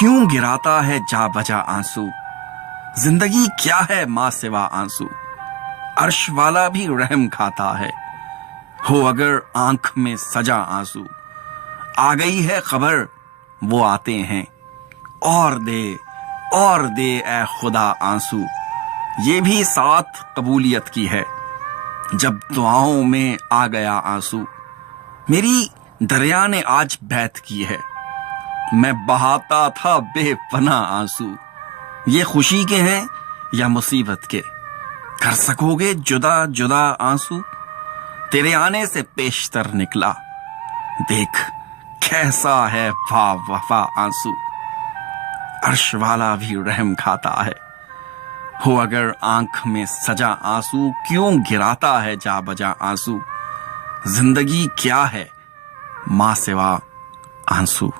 क्यों गिराता है जा बजा आंसू। जिंदगी क्या है माँ सिवा आंसू। अर्श वाला भी रहम खाता है, हो अगर आंख में सजा आंसू। आ गई है खबर वो आते हैं, और दे ए खुदा आंसू। ये भी साथ कबूलियत की है, जब दुआओं में आ गया आंसू। मेरी दरिया ने आज बैत की है, मैं बहाता था बेपना आंसू। ये खुशी के हैं या मुसीबत के, कर सकोगे जुदा जुदा आंसू। तेरे आने से पेशतर निकला, देख कैसा है वफा आंसू। अर्श वाला भी रहम खाता है, हो अगर आंख में सजा आंसू। क्यों गिराता है जा बजा आंसू। जिंदगी क्या है माँ सिवा आंसू।